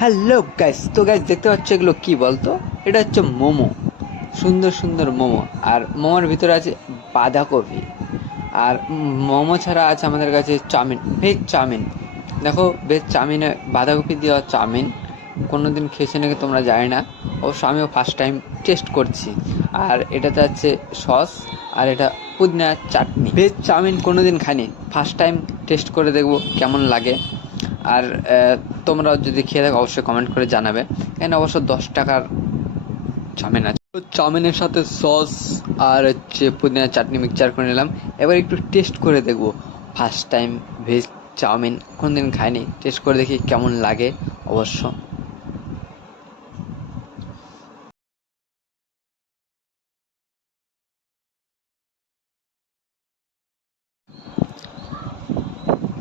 Hello guys তো guys দেখতে পাচ্ছ এগুলো কি বলতো? এটা হচ্ছে মোমো। সুন্দর সুন্দর মোমো। আর মোমোর ভিতরে আছে বাঁধাকপি। আর মোমো ছাড়া আছে আমাদের কাছে চাউমিন। Veg chowmein. দেখো, ভেজ চাউমিনে বাঁধাকপি দেওয়া চাউমিন কোনো দিন খেয়েছে নাকি তোমরা জানি না। অবশ্য আমিও ফার্স্ট টাইম টেস্ট করছি। আর এটাতে আছে সস আর এটা পুদিনার চাটনি। ভেজ চাউমিন কোনো দিন খাইনি। ফার্স্ট টাইম টেস্ট করে দেখব কেমন লাগে। আর তোমরা যদি খেয়ে থাকো, অবশ্যই কমেন্ট করে জানাবে। এখানে অবশ্য দশ টাকার চাউমিন আছে। চাউমিনের সাথে সস আর হচ্ছে পুদিনা চাটনি মিক্সচার করে নিলাম। এবার একটু টেস্ট করে দেখব। ফার্স্ট টাইম ভেজ চাউমিন কোনদিন খাইনি। টেস্ট করে দেখি কেমন লাগে। অবশ্য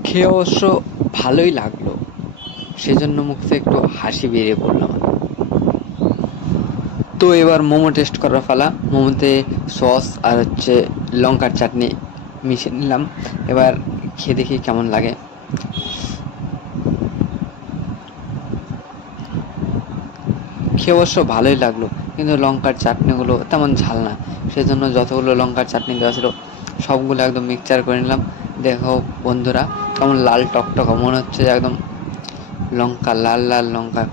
খেয়ে অবশ্য ভালোই লাগল। সেজন্য মুখ একটু হাসি বেরিয়ে পড়ল আমার। তো এবার মোমো টেস্ট করার ফালা মোমোতে সস আর হচ্ছে লঙ্কার চাটনি মিশিয়ে নিলাম। এবার খেয়ে দেখি কেমন লাগে। খেয়ে অবশ্য ভালোই লাগল, কিন্তু লঙ্কার চাটনিগুলো তেমন ঝাল না। সেজন্য যতগুলো লঙ্কার চাটনি দেওয়া ছিল, সবগুলো একদম মিক্সচার করে নিলাম। দেখো বন্ধুরা, কেমন লাল টকটকা মনে হচ্ছে একদম লঙ্কা, লাল লাল লঙ্কা।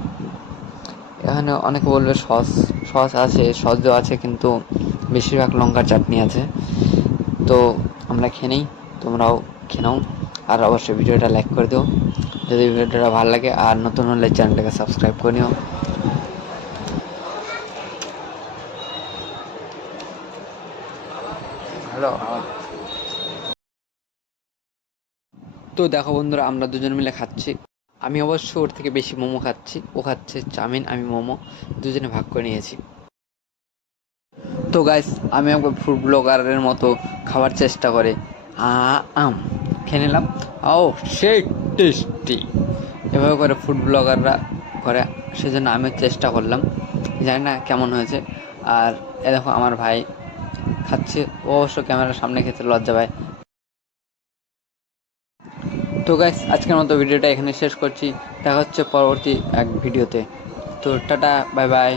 এখানে অনেকে বলবে সস সস আছে সস দেওয়া আছে, কিন্তু বেশিরভাগ লঙ্কার চাটনি আছে। তো আমরা খেয়ে তোমরাও খেয়ে নাও। আর অবশ্যই ভিডিওটা লাইক করে দিও। যদি ভিডিওটা ভালো লাগে, আর নতুন হলে চ্যানেলটাকে সাবস্ক্রাইব করে নিও। হ্যালো তো দেখো বন্ধুরা, আমরা দুজন মিলে খাচ্ছি। আমি অবশ্য ওর থেকে বেশি মোমো খাচ্ছি। ও খাচ্ছে চাউমিন, আমি মোমো, দুজনে ভাগ করে নিয়েছি। তো গাইস আমি একবার ফুড ব্লগারের মতো খাবার চেষ্টা করে। আম খেয়ে নিলাম। ও, সেই টেস্টি এভাবে করে ফুড ব্লগাররা করে, সেজন্য আমি চেষ্টা করলাম। জানি না কেমন হয়েছে। আর এ দেখো, আমার ভাই খাচ্ছে। ও অবশ্য ক্যামেরার সামনে খেতে লজ্জা পায়। তো গাইস আজকের মতো ভিডিওটা এখানে শেষ করছি। দেখা হচ্ছে পরবর্তী এক ভিডিওতে। তো টাটা বাই বাই